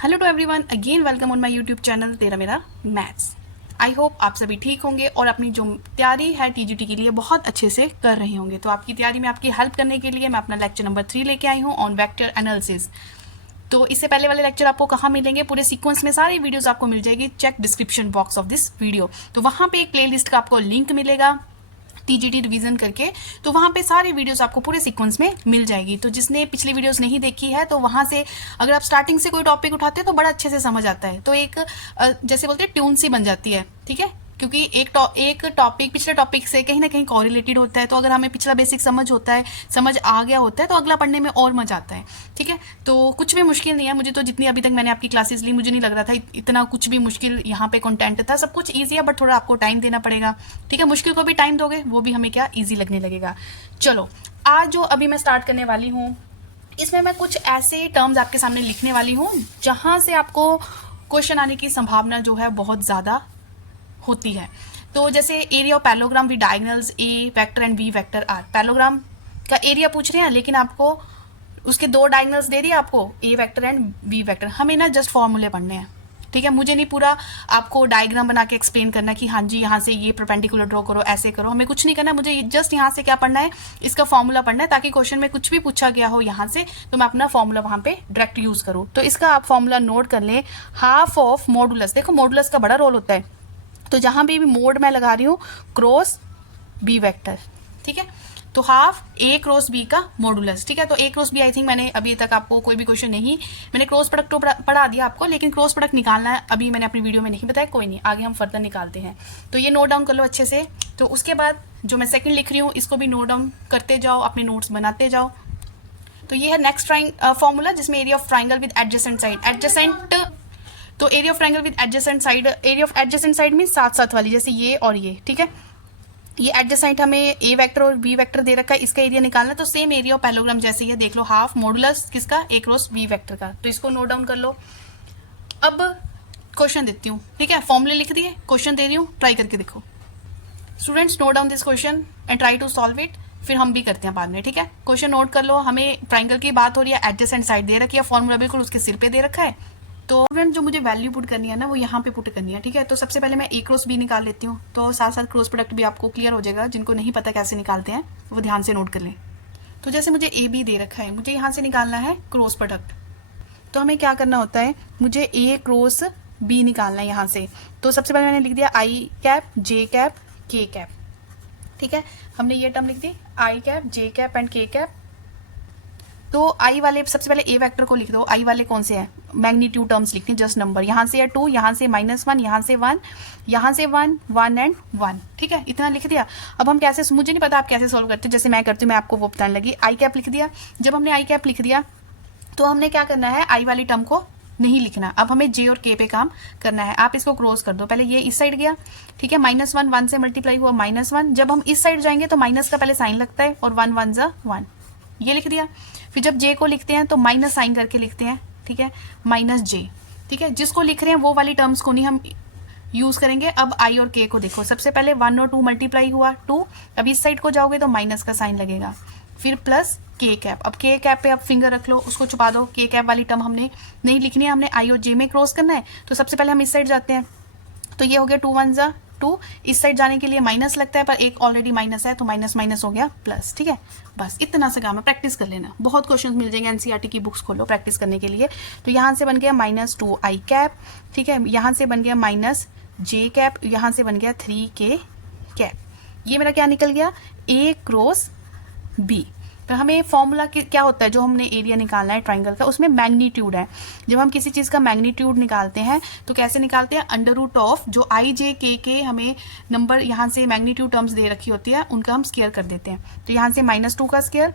Hello to everyone, again welcome on my YouTube channel तेरा मेरा maths. I hope आप सभी ठीक होंगे और अपनी जो तैयारी है टीजीटी के लिए बहुत अच्छे से कर रहे होंगे। तो आपकी तैयारी में आपकी हेल्प करने के लिए मैं अपना लेक्चर नंबर 3 लेके आई हूँ ऑन वेक्टर एनालिसिस। तो इससे पहले वाले लेक्चर आपको कहाँ मिलेंगे, पूरे सीक्वेंस में सारी वीडियोस आपको मिल जाएगी। Check description box of this video, तो वहाँ पे एक प्लेलिस्ट का आपको लिंक मिलेगा टीजीटी रिवीजन करके। तो वहाँ पे सारी वीडियोस आपको पूरे सीक्वेंस में मिल जाएगी। तो जिसने पिछली वीडियोस नहीं देखी है तो वहाँ से अगर आप स्टार्टिंग से कोई टॉपिक उठाते हैं तो बड़ा अच्छे से समझ आता है। तो एक जैसे बोलते हैं ट्यून सी बन जाती है, ठीक है, क्योंकि एक टॉपिक पिछले टॉपिक से कहीं ना कहीं कॉरिलेटेड होता है। तो अगर हमें पिछला बेसिक समझ होता है, समझ आ गया होता है, तो अगला पढ़ने में और मजा आता है, ठीक है। तो कुछ भी मुश्किल नहीं है, मुझे तो जितनी अभी तक मैंने आपकी क्लासेस ली मुझे नहीं लग रहा था इतना कुछ भी मुश्किल यहाँ पे कंटेंट था। सब कुछ ईजी है, बट थोड़ा आपको टाइम देना पड़ेगा, ठीक है। मुश्किल को भी टाइम दोगे वो भी हमें क्या ईजी लगने लगेगा। चलो, आज जो अभी मैं स्टार्ट करने वाली हूँ इसमें मैं कुछ ऐसे टर्म्स आपके सामने लिखने वाली हूँ जहाँ से आपको क्वेश्चन आने की संभावना जो है बहुत ज़्यादा होती है। तो जैसे area of parallelogram with diagonals A vector and B vector are. Parallelogram का एरिया पूछ रहे हैं लेकिन आपको उसके दो डायगोनल्स दे दिए, आपको ए वेक्टर एंड बी वेक्टर। हमें ना जस्ट फॉर्मूले पढ़ने हैं, ठीक है। मुझे नहीं पूरा आपको डायग्राम बना के एक्सप्लेन करना कि हाँ जी यहाँ से ये परपेंडिकुलर ड्रॉ करो, ऐसे करो, हमें कुछ नहीं करना। मुझे जस्ट यहाँ से क्या पढ़ना है, इसका फॉर्मूला पढ़ना है, ताकि क्वेश्चन में कुछ भी पूछा गया हो यहाँ से तो मैं अपना फॉर्मूला वहाँ पे डायरेक्ट यूज करूँ। तो इसका आप फॉर्मूला नोट कर लें, हाफ ऑफ मॉडुलस। देखो मॉडुलस का बड़ा रोल होता है, तो जहां भी मोड मैं लगा रही हूँ क्रॉस बी वेक्टर, ठीक है। तो हाफ ए क्रॉस बी का मॉडुलस, ठीक है। तो ए क्रॉस बी आई थिंक मैंने अभी तक आपको कोई भी क्वेश्चन नहीं, मैंने क्रॉस प्रोडक्ट तो पढ़ा दिया आपको, लेकिन क्रॉस प्रोडक्ट निकालना है अभी मैंने अपनी वीडियो में नहीं बताया, कोई नहीं, आगे हम फर्दर निकालते हैं। तो ये नोट डाउन कर लो अच्छे से। तो उसके बाद जो मैं सेकंड लिख रही हूँ इसको भी नोट डाउन करते जाओ, अपने नोट्स बनाते जाओ। तो ये है नेक्स्ट फॉर्मूला जिसमें area of triangle with adjacent side, adjacent. तो area of triangle with adjacent side, area of adjacent side में साथ साथ वाली, जैसे ये और ये, ठीक है। ये एडजेसेंट हमें ए वेक्टर और बी वेक्टर दे रखा है, इसका एरिया निकालना। तो सेम एरिया ऑफ पैरेललोग्राम जैसे ये देख लो, हाफ मॉडुलस किसका, ए क्रॉस बी वेक्टर का। तो इसको नोट डाउन कर लो। अब क्वेश्चन देती हूँ, ठीक है, फॉर्मूले लिख दिए, क्वेश्चन दे रही हूँ, ट्राई करके देखो। Students note down this question and try to solve it, फिर हम भी करते हैं बाद में, ठीक है। क्वेश्चन नोट कर लो, हमें ट्राइंगल की बात हो रही है, एडजेसेंट साइड दे रखी है, फॉर्मूला बिल्कुल उसके सिर पे दे रखा है। तो फ्रेंड जो मुझे वैल्यू पुट करनी है ना वो यहाँ पे पुट करनी है, ठीक है। तो सबसे पहले मैं ए क्रॉस बी निकाल लेती हूँ, तो साथ साथ क्रॉस प्रोडक्ट भी आपको क्लियर हो जाएगा। जिनको नहीं पता कैसे निकालते हैं वो ध्यान से नोट कर लें। तो जैसे मुझे ए बी दे रखा है, मुझे यहाँ से निकालना है क्रॉस प्रोडक्ट। तो हमें क्या करना होता है, मुझे ए क्रॉस बी निकालना है यहाँ से। तो सबसे पहले मैंने लिख दिया आई कैप जे कैप के कैप, ठीक है। हमने ये टर्म लिख दी, आई कैप जे कैप एंड के कैप। तो आई वाले सबसे पहले ए वेक्टर को लिख दो, आई वाले कौन से हैं, मैग्नीट्यूड टर्म्स लिखनी, जस्ट नंबर। यहाँ से है 2, यहाँ से -1, यहाँ से 1, यहाँ से 1, 1 एंड 1, ठीक है, इतना लिख दिया। अब हम कैसे, मुझे नहीं पता आप कैसे सॉल्व करते हो, जैसे मैं करती हूँ मैं आपको वो बताने लगी। आई कैप लिख दिया। जब हमने आई कैप लिख दिया तो हमने क्या करना है, आई वाली टर्म को नहीं लिखना, अब हमें जे और के पे काम करना है। आप इसको क्रॉस कर दो, पहले ये इस साइड गया, ठीक है, -1, 1 से मल्टीप्लाई हुआ -1। जब हम इस साइड जाएंगे तो माइनस का पहले साइन लगता है, और 1 1 जा 1, ये लिख दिया। फिर जब जे को लिखते हैं तो माइनस साइन करके लिखते हैं, ठीक है, -j, ठीक है। जिसको लिख रहे हैं वो वाली टर्म्स को नहीं हम यूज करेंगे। अब आई और के को देखो, सबसे पहले 1 और 2 मल्टीप्लाई हुआ 2, अब इस साइड को जाओगे तो माइनस का साइन लगेगा, फिर प्लस के कैप। अब के कैप पे अब फिंगर रख लो, उसको छुपा दो। के कैप वाली टर्म हमने नहीं लिखनी है, हमने आई और जे में क्रॉस करना है। तो सबसे पहले हम इस साइड जाते हैं, तो ये हो गया 2 1 जा 2, इस साइड जाने के लिए माइनस लगता है, पर एक ऑलरेडी माइनस है तो माइनस माइनस हो गया प्लस, ठीक है। बस इतना सा काम है, प्रैक्टिस कर लेना, बहुत क्वेश्चंस मिल जाएंगे, एनसीईआरटी की बुक्स खोलो प्रैक्टिस करने के लिए। तो यहाँ से बन गया -2 आई कैप, ठीक है, यहाँ से बन गया -j कैप, यहाँ से बन गया 3k कैप। ये मेरा क्या निकल गया, ए क्रॉस बी। तो हमें फॉर्मूला क्या होता है, जो हमने एरिया निकालना है ट्राइंगल का, उसमें मैग्नीट्यूड है। जब हम किसी चीज़ का मैग्नीट्यूड निकालते हैं तो कैसे निकालते हैं, √ऑफ जो आई जे के हमें नंबर यहाँ से मैग्नीट्यूड टर्म्स दे रखी होती है उनका हम स्क्वायर कर देते हैं। तो यहाँ से -2 का स्क्वायर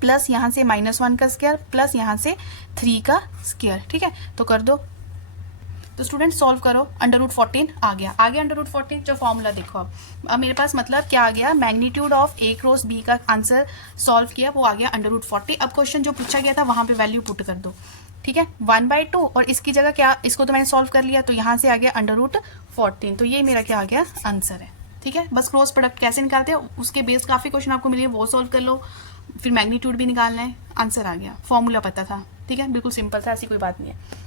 प्लस यहाँ से -1 का स्क्वायर प्लस यहाँ से 3 का स्क्वायर, ठीक है। तो कर दो। तो स्टूडेंट सॉल्व करो, √14 आ गया, √14। जो फॉर्मूला देखो, अब मेरे पास मतलब क्या आ गया, magnitude of A cross B का आंसर सॉल्व किया, वो आ गया √40। अब क्वेश्चन जो पूछा गया था वहां पे वैल्यू पुट कर दो, ठीक है, 1/2, और इसकी जगह क्या, इसको तो मैंने सॉल्व कर लिया, तो यहाँ से आ गया √14। तो ये मेरा क्या आ गया, आंसर है, ठीक है। बस क्रॉस प्रोडक्ट कैसे निकालते हैं उसके बेस काफी क्वेश्चन आपको मिले, वो सॉल्व कर लो, फिर मैग्नीट्यूड भी निकालना है, आंसर आ गया, फॉर्मूला पता था, ठीक है, बिल्कुल सिंपल था, ऐसी कोई बात नहीं है।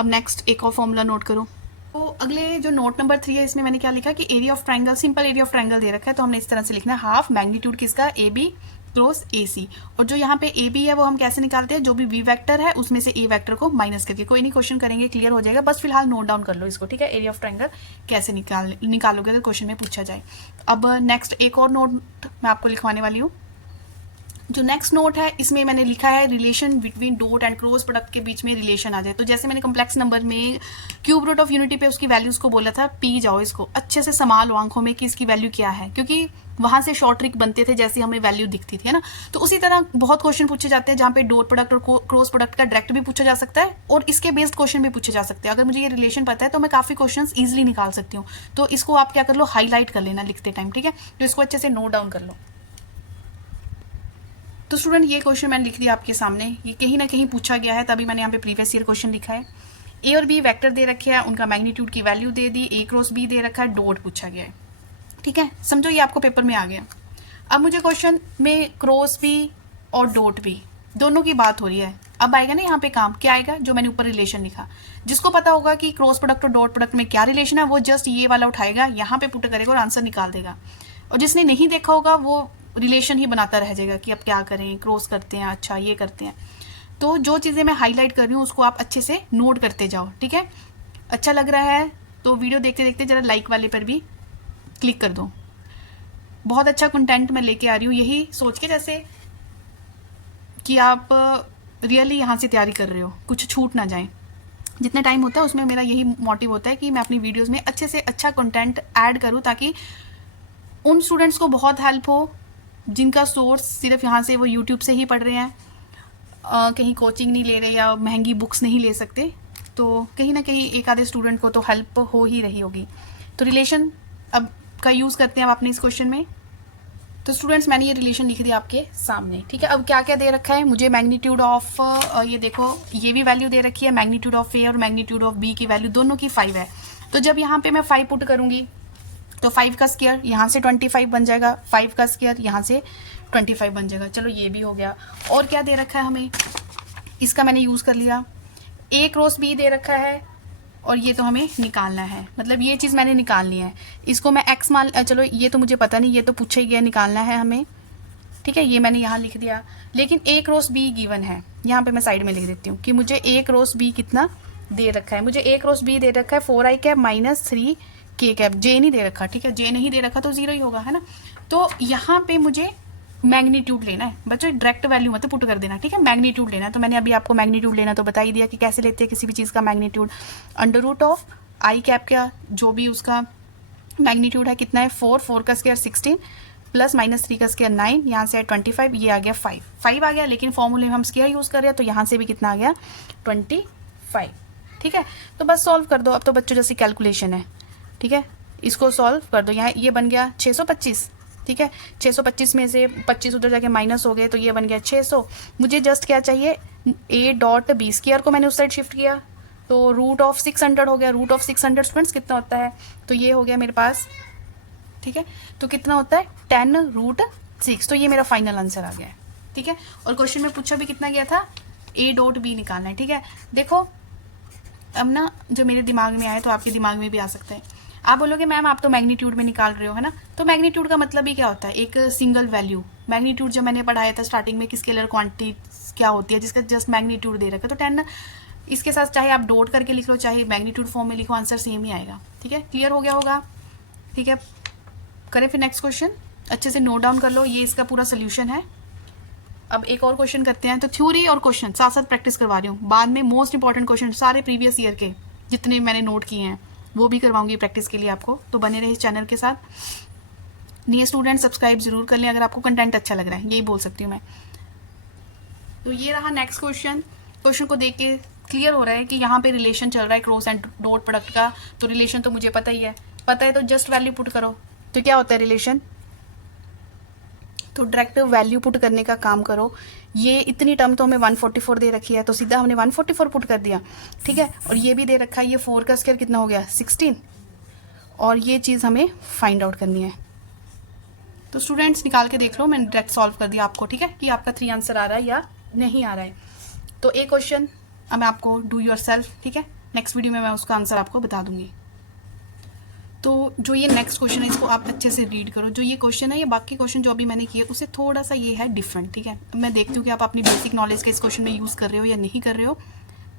अब नेक्स्ट एक और फॉर्मूला नोट करो। तो अगले जो नोट नंबर 3 है, इसमें मैंने क्या लिखा कि area of triangle, simple area of triangle दे रखा है, तो हमने इस तरह से लिखना है हाफ मैग्नीट्यूड किसका, ए बी क्रॉस ए सी। और जो यहाँ पे ए बी है वो हम कैसे निकालते हैं, जो भी वी वेक्टर है उसमें से ए वेक्टर को माइनस करके। कोई नहीं, क्वेश्चन करेंगे क्लियर हो जाएगा, बस फिलहाल नोट डाउन कर लो इसको, ठीक है। एरिया ऑफ ट्राइंगल कैसे निकालोगे अगर क्वेश्चन में पूछा जाए। अब नेक्स्ट एक और नोट मैं आपको लिखवाने वाली हूँ। जो नेक्स्ट नोट है इसमें मैंने लिखा है relation between dot and cross product के बीच में रिलेशन आ जाए। तो जैसे मैंने कॉम्प्लेक्स नंबर में क्यूब रूट ऑफ यूनिटी पे उसकी वैल्यूज को बोला था, पी जाओ इसको अच्छे से संभालो आंखों में कि इसकी वैल्यू क्या है, क्योंकि वहां से शॉर्ट ट्रिक बनते थे जैसे हमें वैल्यू दिखती थी, है ना। तो उसी तरह बहुत क्वेश्चन पूछे जाते हैं जहाँ पे डॉट प्रोडक्ट और क्रॉस प्रोडक्ट का डायरेक्ट भी पूछा जा सकता है और इसके बेस्ड क्वेश्चन भी पूछे जा सकते हैं। अगर मुझे ये रिलेशन पता है तो मैं काफी क्वेश्चन इजिली निकाल सकती हूँ। तो इसको आप क्या कर लो, हाईलाइट कर लेना लिखते टाइम, ठीक है। तो इसको अच्छे से नोट डाउन कर लो। तो स्टूडेंट ये क्वेश्चन मैंने लिख दिया आपके सामने, ये कहीं ना कहीं पूछा गया है, तभी मैंने यहाँ पे प्रीवियस ईयर क्वेश्चन लिखा है। ए और बी वेक्टर दे रखे हैं, उनका मैग्नीट्यूड की वैल्यू दे दी, ए क्रॉस बी दे रखा है, डॉट पूछा गया है, ठीक है। समझो ये आपको पेपर में आ गया। अब मुझे क्वेश्चन में क्रॉस बी और डॉट बी दोनों की बात हो रही है। अब आएगा ना यहाँ पे काम, क्या आएगा, जो मैंने ऊपर रिलेशन लिखा। जिसको पता होगा कि क्रॉस प्रोडक्ट और डॉट प्रोडक्ट में क्या रिलेशन है, वो जस्ट ये वाला उठाएगा, यहाँ पे पुट करेगा और आंसर निकाल देगा। और जिसने नहीं देखा होगा वो रिलेशन ही बनाता रह जाएगा कि अब क्या करें, क्रॉस करते हैं, अच्छा ये करते हैं। तो जो चीज़ें मैं हाईलाइट कर रही हूँ उसको आप अच्छे से नोट करते जाओ, ठीक है। अच्छा लग रहा है तो वीडियो देखते देखते जरा लाइक वाले पर भी क्लिक कर दो। बहुत अच्छा कंटेंट मैं लेके आ रही हूँ, यही सोच के जैसे कि आप रियली यहाँ से तैयारी कर रहे हो, कुछ छूट ना जाए। जितना टाइम होता है उसमें मेरा यही मोटिव होता है कि मैं अपनी वीडियोज़ में अच्छे से अच्छा कंटेंट ऐड करूँ, ताकि उन स्टूडेंट्स को बहुत हेल्प हो जिनका सोर्स सिर्फ यहाँ से वो यूट्यूब से ही पढ़ रहे हैं, कहीं कोचिंग नहीं ले रहे या महंगी बुक्स नहीं ले सकते। तो कहीं ना कहीं एक आधे स्टूडेंट को तो हेल्प हो ही रही होगी। तो रिलेशन अब का यूज़ करते हैं हम अपने इस क्वेश्चन में। तो स्टूडेंट्स मैंने ये रिलेशन लिख दिया आपके सामने, ठीक है। अब क्या क्या दे रखा है मुझे, मैग्नीट्यूड ऑफ ये देखो ये भी वैल्यू दे रखी है, मैग्नीट्यूड ऑफ ए और मैग्नीट्यूड ऑफ बी की वैल्यू दोनों की 5 है। तो जब यहाँ पे मैं 5 पुट करूँगी तो 5 का स्क्वायर यहाँ से 25 बन जाएगा, 5 का स्क्वायर यहाँ से 25 बन जाएगा। चलो ये भी हो गया। और क्या दे रखा है हमें, इसका मैंने यूज़ कर लिया। ए क्रॉस बी दे रखा है और ये तो हमें निकालना है, मतलब ये चीज़ मैंने निकालनी है। इसको मैं एक्स मान, चलो ये तो मुझे पता नहीं, ये तो पूछा ही गया, निकालना है हमें, ठीक है। ये मैंने यहाँ लिख दिया। लेकिन ए क्रॉस बी गिवन है, यहाँ पे मैं साइड में लिख देती हूँ कि मुझे ए क्रॉस बी कितना दे रखा है। मुझे ए क्रॉस बी दे रखा है 4i cap minus 3k cap, जे नहीं दे रखा, ठीक है। जे नहीं दे रखा तो 0 ही होगा, है ना। तो यहाँ पे मुझे मैग्नीट्यूड लेना है बच्चों, डायरेक्ट वैल्यू मत पुट कर देना, ठीक है। मैग्नीट्यूड लेना है, तो मैंने अभी आपको मैग्नीट्यूड लेना तो बता ही दिया कि कैसे लेते हैं किसी भी चीज़ का magnitude. Under root of I cap का जो भी उसका मैग्नीट्यूड है कितना है 4 का स्क्वायर 16 प्लस माइनस 3 का स्क्वायर 9, यहाँ से 25, ये आ गया 5 आ गया। लेकिन फॉर्मूले में हम स्क्वायर यूज़ कर रहे हैं तो यहाँ से भी कितना आ गया 25, ठीक है। तो बस सॉल्व कर दो, अब तो बच्चों जैसी कैलकुलेशन है, ठीक है। इसको सॉल्व कर दो, यहाँ ये बन गया 625, ठीक है। 625 में से 25 उधर जाके माइनस हो गए तो ये बन गया 600। मुझे जस्ट क्या चाहिए, ए डॉट बी, स्क्वायर को मैंने उस साइड शिफ्ट किया तो रूट ऑफ 600 हो गया। रूट ऑफ 600 स्टूडेंट्स कितना होता है, तो ये हो गया मेरे पास, ठीक है। तो कितना होता है 10√6, तो ये मेरा फाइनल आंसर आ गया है, ठीक है। और क्वेश्चन में पूछा भी कितना गया था, ए डॉट बी निकालना है, ठीक है। देखो अब ना जो मेरे दिमाग में आए तो आपके दिमाग में भी आ सकता है। आप बोलोगे मैम आप तो मैग्नीट्यूड में निकाल रहे हो, है ना। तो मैग्नीट्यूड का मतलब ही क्या होता है, एक सिंगल वैल्यू। मैग्नीट्यूड जो मैंने पढ़ाया था स्टार्टिंग में कि स्केलर क्वांटिटी क्या होती है जिसका जस्ट मैग्नीट्यूड दे रखा है, तो 10 इसके साथ चाहे आप डॉट करके लिख लो चाहे मैग्नीट्यूड फॉर्म में लिखो, आंसर सेम ही आएगा, ठीक है। क्लियर हो गया होगा, ठीक है। करें फिर नेक्स्ट क्वेश्चन, अच्छे से नोट डाउन कर लो, ये इसका पूरा सोल्यूशन है। अब एक और क्वेश्चन करते हैं। तो थ्योरी और क्वेश्चन साथ साथ प्रैक्टिस करवा रही हूँ, बाद में मोस्ट इंपॉर्टेंट क्वेश्चन सारे प्रीवियस ईयर के जितने मैंने नोट किए हैं वो भी करवाऊंगी प्रैक्टिस के लिए आपको। तो बने रहे इस चैनल के साथ। नए स्टूडेंट सब्सक्राइब जरूर कर लें अगर आपको कंटेंट अच्छा लग रहा है, यही बोल सकती हूँ मैं। तो ये रहा नेक्स्ट क्वेश्चन। क्वेश्चन को देख के क्लियर हो रहा है कि यहाँ पे रिलेशन चल रहा है क्रॉस एंड डॉट प्रोडक्ट का। तो रिलेशन तो मुझे पता ही है, पता है तो जस्ट वैल्यू पुट करो। तो क्या होता है रिलेशन, तो डायरेक्ट वैल्यू पुट करने का काम करो। ये इतनी टर्म तो हमें 144 दे रखी है तो सीधा हमने 144 पुट कर दिया, ठीक है। और ये भी दे रखा है, ये 4 का स्क्वायर कितना हो गया 16, और ये चीज़ हमें फाइंड आउट करनी है। तो स्टूडेंट्स निकाल के देख लो, मैंने डायरेक्ट सॉल्व कर दिया आपको, ठीक है, कि आपका 3 आंसर आ रहा है या नहीं आ रहा है। तो एक क्वेश्चन अब मैं आपको डू योर सेल्फ, ठीक है, नेक्स्ट वीडियो में मैं उसका आंसर आपको बता दूंगी। तो जो ये नेक्स्ट क्वेश्चन है इसको आप अच्छे से रीड करो। जो ये क्वेश्चन है, ये बाकी क्वेश्चन जो अभी मैंने किए उससे थोड़ा सा ये है डिफरेंट, ठीक है। मैं देखती हूँ कि आप अपनी बेसिक नॉलेज के इस क्वेश्चन में यूज़ कर रहे हो या नहीं कर रहे हो।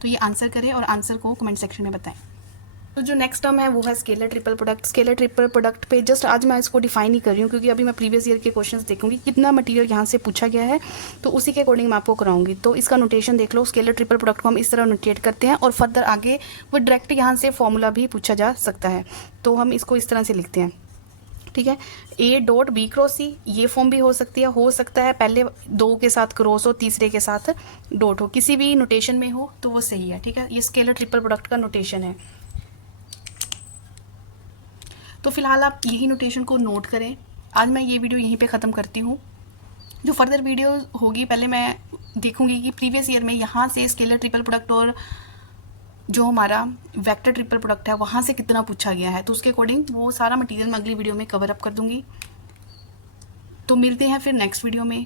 तो ये आंसर करें और आंसर को कमेंट सेक्शन में बताएं। तो जो नेक्स्ट टर्म है वो है scalar triple product. Scalar triple product पे जस्ट आज मैं इसको डिफाइन ही कर रही हूँ, क्योंकि अभी मैं प्रीवियस ईयर के क्वेश्चंस देखूंगी कितना मटेरियल यहाँ से पूछा गया है, तो उसी के अकॉर्डिंग मैं आपको कराऊंगी। तो इसका नोटेशन देख लो। स्केलर ट्रिपल प्रोडक्ट को हम इस तरह नोटेट करते हैं और फर्दर आगे वो डायरेक्ट यहाँ से फॉर्मूला भी पूछा जा सकता है। तो हम इसको इस तरह से लिखते हैं, ठीक है। ए डॉट बी क्रॉस सी, ये फॉर्म भी हो सकता है पहले 2 के साथ क्रॉस हो, तीसरे के साथ डॉट हो, किसी भी नोटेशन में हो तो वो सही है, ठीक है। ये स्केलर ट्रिपल प्रोडक्ट का नोटेशन है। तो फिलहाल आप यही नोटेशन को नोट करें। आज मैं ये वीडियो यहीं पे ख़त्म करती हूँ। जो फर्दर वीडियो होगी पहले मैं देखूंगी कि प्रीवियस ईयर में यहाँ से स्केलर ट्रिपल प्रोडक्ट और जो हमारा वेक्टर ट्रिपल प्रोडक्ट है वहाँ से कितना पूछा गया है, तो उसके अकॉर्डिंग वो सारा मटेरियल मैं अगली वीडियो में कवर अप कर दूंगी। तो मिलते हैं फिर नेक्स्ट वीडियो में।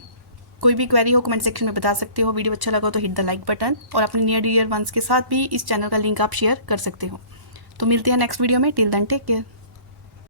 कोई भी क्वेरी हो कमेंट सेक्शन में बता सकते हो। वीडियो अच्छा लगा तो हिट द लाइक बटन, और अपने नियर डियर वंस के साथ भी इस चैनल का लिंक आप शेयर कर सकते हो। तो मिलते हैं नेक्स्ट वीडियो में। Till then take care.